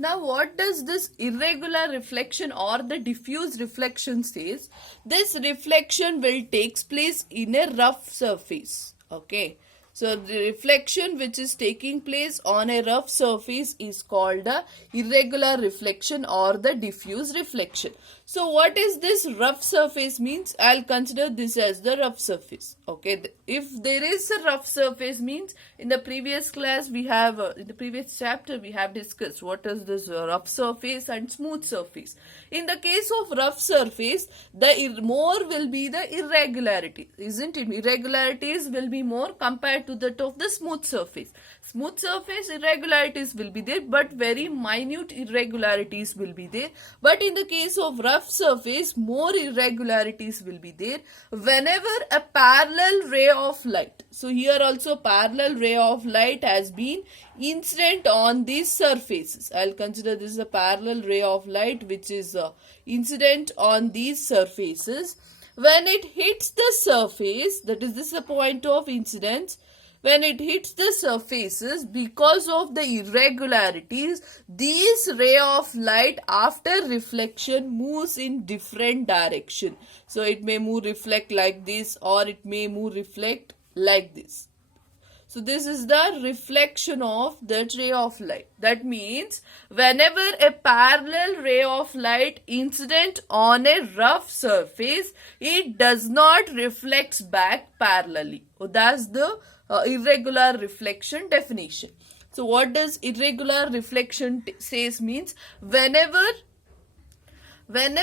Now, what does this irregular reflection or the diffuse reflection says? This reflection will takes place in a rough surface. Okay. So, the reflection which is taking place on a rough surface is called the irregular reflection or the diffuse reflection. So, what is this rough surface means? I'll consider this as the rough surface. Okay. If there is a rough surface means in the previous class we have, in the previous chapter we have discussed what is this rough surface and smooth surface. In the case of rough surface, the more will be the irregularity, isn't it? Irregularities will be more compared to that of the smooth surface. Smooth surface irregularities will be there, but very minute irregularities will be there. But in the case of rough surface, more irregularities will be there whenever a parallel ray of light. So here also parallel ray of light has been incident on these surfaces. I'll consider this a parallel ray of light which is incident on these surfaces. When it hits the surface, that is this is the point of incidence. When it hits the surfaces, because of the irregularities, this ray of light after reflection moves in different direction. So it may move reflect like this, or it may move reflect like this. So this is the reflection of that ray of light. That means whenever a parallel ray of light incident on a rough surface, it does not reflect back parallelly. So that's the irregular reflection definition. So what does irregular reflection says means? When a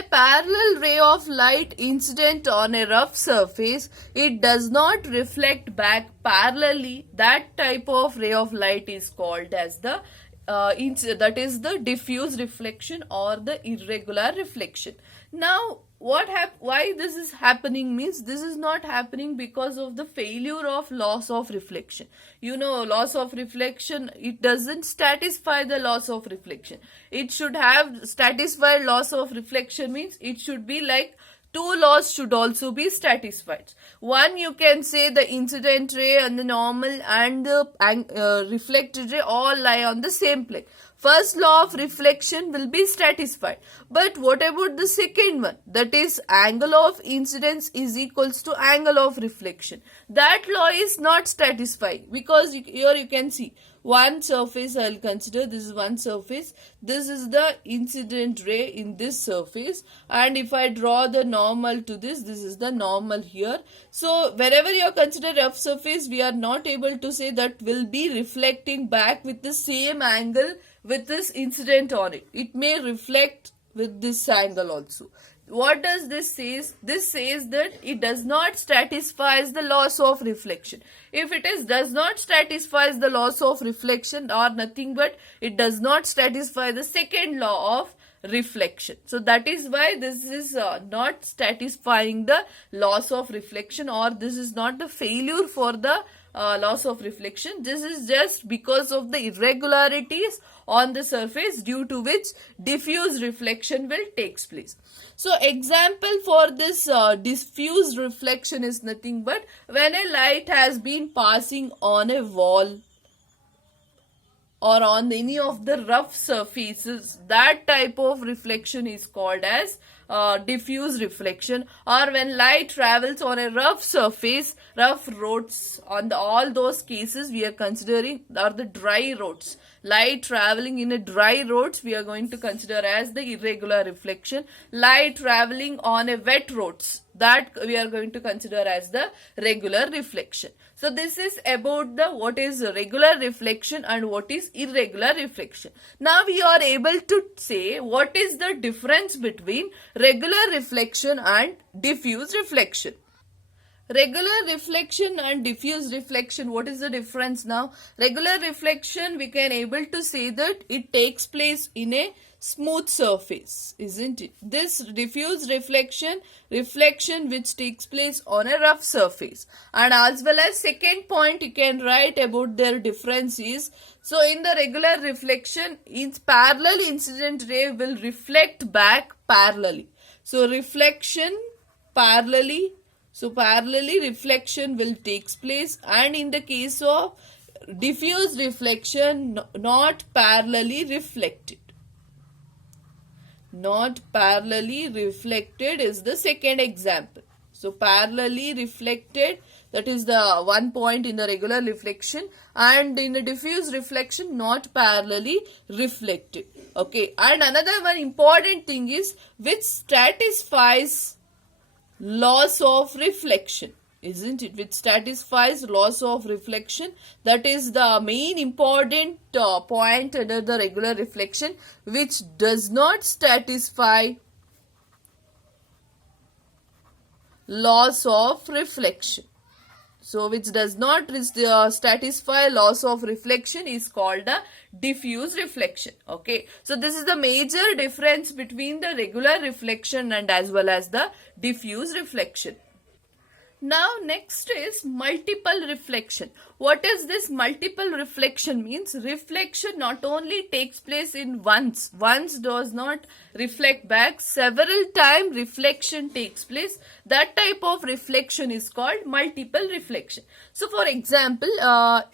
parallel ray of light incident on a rough surface, it does not reflect back parallelly. That type of ray of light is called as the that is the diffuse reflection or the irregular reflection. Now, why this is happening means this is not happening because of the failure of loss of reflection. You know, loss of reflection, it doesn't satisfy the loss of reflection. It should have satisfied loss of reflection means it should be like two laws should also be satisfied. One, you can say the incident ray and the normal and the reflected ray all lie on the same plane. First law of reflection will be satisfied. But what about the second one? That is angle of incidence is equals to angle of reflection. That law is not satisfying because here you can see one surface. I'll consider this is one surface. This is the incident ray in this surface, and if I draw the normal to this is the normal here. So wherever you consider rough surface, we are not able to say that will be reflecting back with the same angle with this incident on it. It may reflect with this angle also. What does this says? This says that it does not satisfy the loss of reflection. If it does not satisfy the loss of reflection, or nothing but it does not satisfy the second law of reflection. So that is why this is not satisfying the loss of reflection, or this is not the failure for the loss of reflection. This is just because of the irregularities on the surface due to which diffuse reflection will takes place. So example for this diffuse reflection is nothing but when a light has been passing on a wall or on any of the rough surfaces, that type of reflection is called as diffuse reflection. Or when light travels on a rough surface, rough roads, on all those cases we are considering are the dry roads. Light traveling in a dry roads we are going to consider as the irregular reflection. Light traveling on a wet roads, that we are going to consider as the regular reflection. So this is about the what is regular reflection and what is irregular reflection. Now we are able to say what is the difference between regular reflection and diffuse reflection. Regular reflection and diffuse reflection, what is the difference now? Regular reflection, we can able to say that it takes place in a smooth surface, isn't it? This diffuse reflection which takes place on a rough surface. And as well as second point you can write about their differences. So in the regular reflection, its parallel incident ray will reflect back parallelly. So reflection parallelly. So parallelly reflection will takes place, and in the case of diffuse reflection, not parallelly reflected. not parallelly reflected is the second example. So parallelly reflected, that is the one point in the regular reflection, and in the diffuse reflection not parallelly reflected. Okay, and another one important thing is which satisfies loss of reflection, isn't it? Which satisfies loss of reflection, that is the main important point under the regular reflection, which does not satisfy loss of reflection. So which does not satisfy loss of reflection is called a diffuse reflection. Okay, so this is the major difference between the regular reflection and as well as the diffuse reflection. Now next is multiple reflection. What is this multiple reflection means? Reflection not only takes place in once does not reflect back, several time reflection takes place. That type of reflection is called multiple reflection. So for example,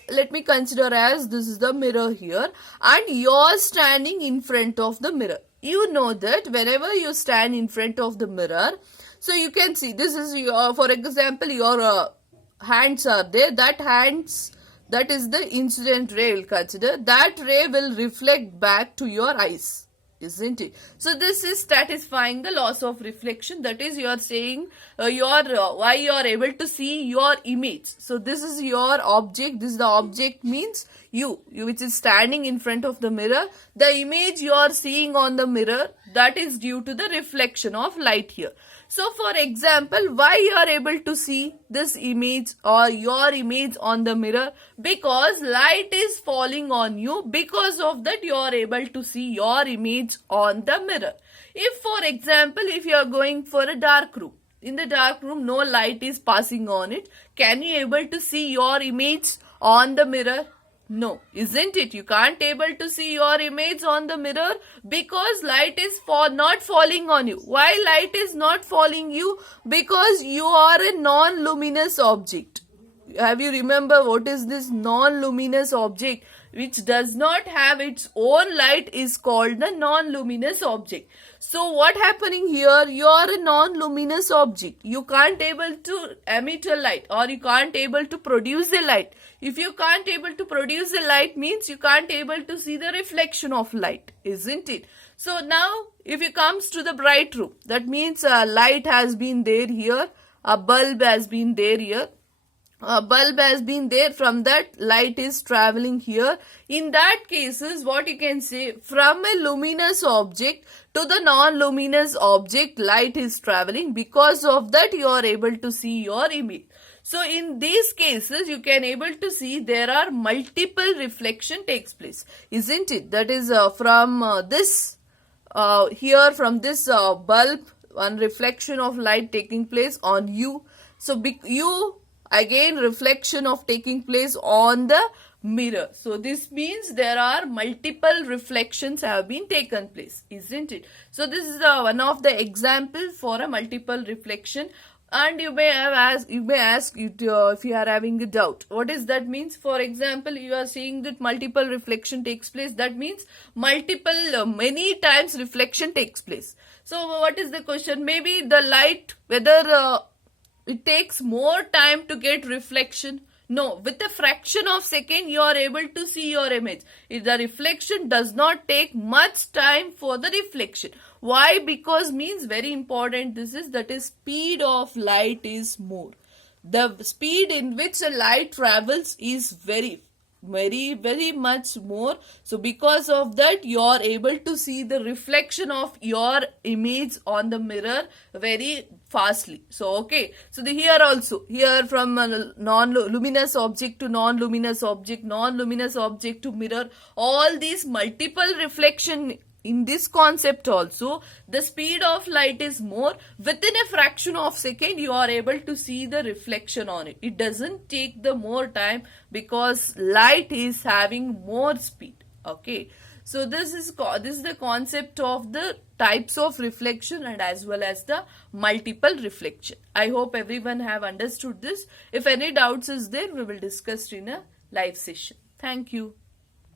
let me consider as this is the mirror here and you are standing in front of the mirror. You know that whenever you stand in front of the mirror, so you can see this is your, for example, your hands are there. That is the incident ray. Will consider that ray will reflect back to your eyes, isn't it? So this is satisfying the loss of reflection. That is, you are saying why you are able to see your image. So this is your object. This is the object means you which is standing in front of the mirror. The image you are seeing on the mirror, that is due to the reflection of light here. So for example, why you are able to see this image or your image on the mirror? Because light is falling on you. Because of that you are able to see your image on the mirror. If for example, if you are going for a dark room, in the dark room no light is passing on it, can you able to see your image on the mirror? No, isn't it? You can't able to see your image on the mirror because light is not falling on you. Why light is not falling you? Because you are a non-luminous object. Have you remember what is this non-luminous object which does not have its own light is called the non-luminous object. So what happening here? You are a non-luminous object. You can't able to emit a light or you can't able to produce a light. If you can't able to produce a light means you can't able to see the reflection of light, isn't it? So now if it comes to the bright room, that means a light has been there here, a bulb has been there here. A bulb has been there, from that light is traveling here. In that cases, what you can say, from a luminous object to the non-luminous object, light is traveling. Because of that, you are able to see your image. So in these cases, you can able to see there are multiple reflection takes place, isn't it? That is from this from this bulb, one reflection of light taking place on you. So you again reflection of taking place on the mirror. So this means there are multiple reflections have been taken place, isn't it? So this is one of the example for a multiple reflection. And you may ask if you are having a doubt, what is that means? For example, you are seeing that multiple reflection takes place. That means multiple many times reflection takes place. So what is the question? Maybe the light, whether it takes more time to get reflection. No, with a fraction of second you are able to see your image. If the reflection does not take much time for the reflection. Why? Because means very important this is, that is speed of light is more. The speed in which a light travels is very much more. So because of that you are able to see the reflection of your image on the mirror very fastly. So okay, so here also, here from non-luminous object to non-luminous object, non-luminous object to mirror, all these multiple reflection. In this concept also, the speed of light is more. Within a fraction of second, you are able to see the reflection on it. It doesn't take the more time because light is having more speed. Okay. So this is the concept of the types of reflection and as well as the multiple reflection. I hope everyone have understood this. If any doubts is there, we will discuss in a live session. Thank you.